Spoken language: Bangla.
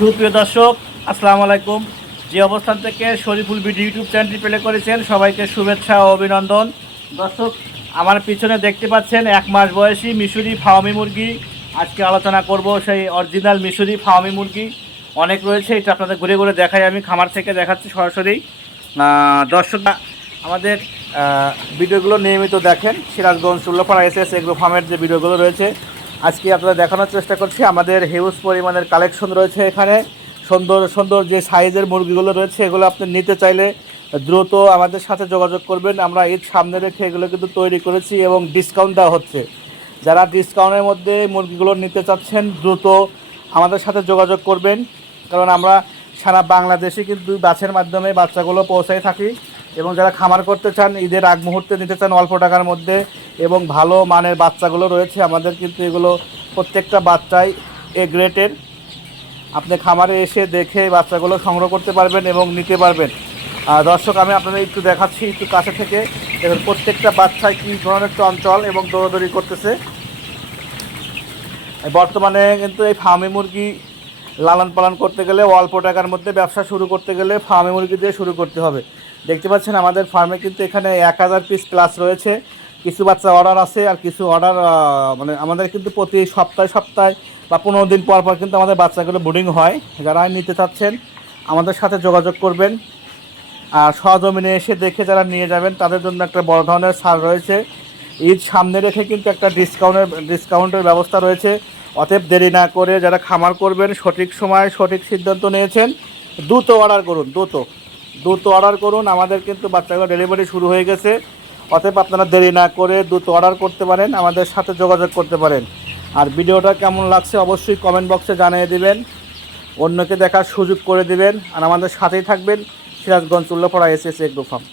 সুপ্রিয় দর্শক, আসসালামু আলাইকুম। যে অবস্থান থেকে শরীফুল ভিডিও ইউটিউব চ্যানেলটি প্লে করেছেন, সবাইকে শুভেচ্ছা ও অভিনন্দন। দর্শক, আমার পিছনে দেখতে পাচ্ছেন 1 মাস বয়সী মিশরি ফার্মি মুরগি। আজকে আলোচনা করব সেই অরিজিনাল মিশরি ফার্মি মুরগি। অনেক রয়েছে, এটা আপনাদের ঘুরে ঘুরে দেখাই, আমি খামার থেকে দেখাচ্ছি সরাসরি। দর্শক, আমাদের ভিডিওগুলো নিয়মিত দেখেন, সিরাজগঞ্জ উল্লাপাড়া এসএস এগ্রো ফার্মের যে ভিডিওগুলো রয়েছে, আজকে আপনাদের দেখানোর চেষ্টা করছি। আমাদের হিউজ পরিমাণের কালেকশন রয়েছে এখানে। সুন্দর সুন্দর যে সাইজের মুরগিগুলো রয়েছে, এগুলো আপনি নিতে চাইলে দ্রুত আমাদের সাথে যোগাযোগ করবেন। আমরা ঈদ সামনে রেখে এগুলো কিন্তু তৈরি করেছি এবং ডিসকাউন্ট দেওয়া হচ্ছে। যারা ডিসকাউন্টের মধ্যে মুরগিগুলো নিতে চাচ্ছেন, দ্রুত আমাদের সাথে যোগাযোগ করবেন, কারণ আমরা সারা বাংলাদেশে কিন্তু বাসের মাধ্যমে বাচ্চাগুলো পৌঁছাই থাকি। এবং যারা খামার করতে চান, ঈদের আগ মুহূর্তে নিতে চান অল্প টাকার মধ্যে এবং ভালো মানের বাচ্চাগুলো রয়েছে আমাদের, কিন্তু এগুলো প্রত্যেকটা বাচ্চাই এ গ্রেটের। আপনি খামারে এসে দেখে বাচ্চাগুলো সংগ্রহ করতে পারবেন এবং নিতে পারবেন। দর্শক, আমি আপনাদের একটু দেখাচ্ছি একটু কাছে থেকে। দেখুন প্রত্যেকটা বাচ্চায় কী ধরনের চঞ্চল এবং দৌড়াদৌড়ি করতেছে। বর্তমানে কিন্তু এই ফার্মি মুরগি লালন পালন করতে গেলে, অল্প টাকার মধ্যে ব্যবসা শুরু করতে গেলে ফার্মি মুরগি দিয়ে শুরু করতে হবে। দেখতে পাচ্ছেন আমাদের ফার্মে কিন্তু এখানে 1000 পিস প্লাস রয়েছে। কিছু বাচ্চা অর্ডার আছে, আর কিছু অর্ডার মানে আমাদের কিন্তু প্রতি সপ্তাহে বা 15 দিন পর পর কিন্তু আমাদের বাচ্চাগুলো বোর্ডিং হয়। যারা নিতে চাচ্ছেন আমাদের সাথে যোগাযোগ করবেন। আর সহজমিনে এসে দেখে যারা নিয়ে যাবেন তাদের জন্য একটা বড় ধরনের ছাড় রয়েছে। ঈদ সামনে রেখে কিন্তু একটা ডিসকাউন্টের ব্যবস্থা রয়েছে। অতএব দেরি না করে যারা খামার করবেন, সঠিক সময় সঠিক সিদ্ধান্ত নিয়েছেন, দ্রুত অর্ডার করুন। দ্রুত অর্ডার করুন। আমাদের কিন্তু বাচ্চাগুলো ডেলিভারি শুরু হয়ে গেছে। অতএব আপনারা দেরি না করে দ্রুত অর্ডার করতে পারেন, আমাদের সাথে যোগাযোগ করতে পারেন। আর ভিডিওটা কেমন লাগছে অবশ্যই কমেন্ট বক্সে জানিয়ে দিবেন, অন্যকে দেখার সুযোগ করে দিবেন। আর আমাদের সাথেই থাকবেন, Sirajganj Ullapara SS agro farm.